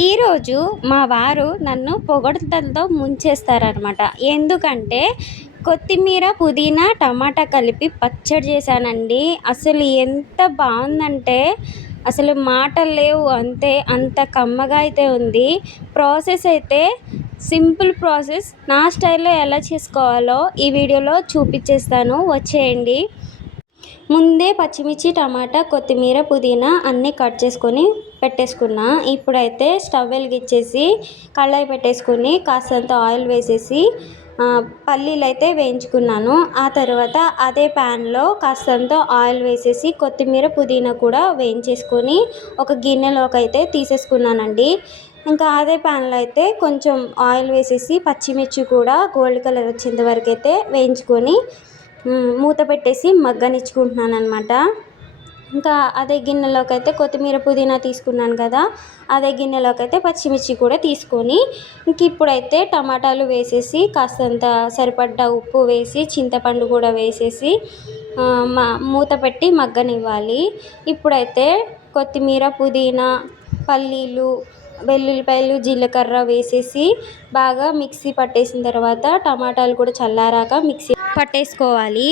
ఈరోజు మా వారు నన్ను పొగడ్తలతో ముంచేస్తారనమాట. ఎందుకంటే కొత్తిమీర, పుదీనా, టమాటా కలిపి పచ్చడి చేశానండి. అసలు ఎంత బావుందంటే అసలు మాటలు లేవు అంతే. అంత కమ్మగా అయితే ఉంది. ప్రాసెస్ అయితే సింపుల్ ప్రాసెస్. నా స్టైల్‌లో ఎలా చేసుకోవాలో ఈ వీడియోలో చూపించేస్తాను. వచ్చేయండి. ముందే పచ్చిమిర్చి, టమాటా, కొత్తిమీర, పుదీనా అన్నీ కట్ చేసుకొని పెట్టేసుకున్నా. ఇప్పుడైతే స్టవ్ వెలిగించేసి కళాయి పెట్టేసుకొని కాస్తంత ఆయిల్ వేసేసి పల్లీలైతే వేయించుకున్నాను. ఆ తర్వాత అదే ప్యాన్లో కాస్తంత ఆయిల్ వేసేసి కొత్తిమీర, పుదీనా కూడా వేయించేసుకొని ఒక గిన్నెలోకి అయితే తీసేసుకున్నానండి. ఇంకా అదే ప్యాన్లో అయితే కొంచెం ఆయిల్ వేసేసి పచ్చిమిర్చి కూడా గోల్డ్ కలర్ వచ్చేంత వరకు అయితే వేయించుకొని మూత పెట్టేసి మగ్గనిచ్చుకుంటున్నాను అనమాట. ఇంకా అదే గిన్నెలోకి అయితే కొత్తిమీర, పుదీనా తీసుకున్నాను కదా, అదే గిన్నెలోకి అయితే పచ్చిమిర్చి కూడా తీసుకొని ఇంక ఇప్పుడైతే టమాటాలు వేసేసి కాస్తంత సరిపడ్డ ఉప్పు వేసి చింతపండు కూడా వేసేసి మూత పెట్టి మగ్గనివ్వాలి. ఇప్పుడైతే కొత్తిమీర, పుదీనా, పల్లీలు, వెల్లుల్లిపాయలు, జీలకర్ర వేసేసి బాగా మిక్సీ పట్టేసిన తర్వాత టమాటాలు కూడా చల్లారాక మిక్సీ పట్టేసుకోవాలి.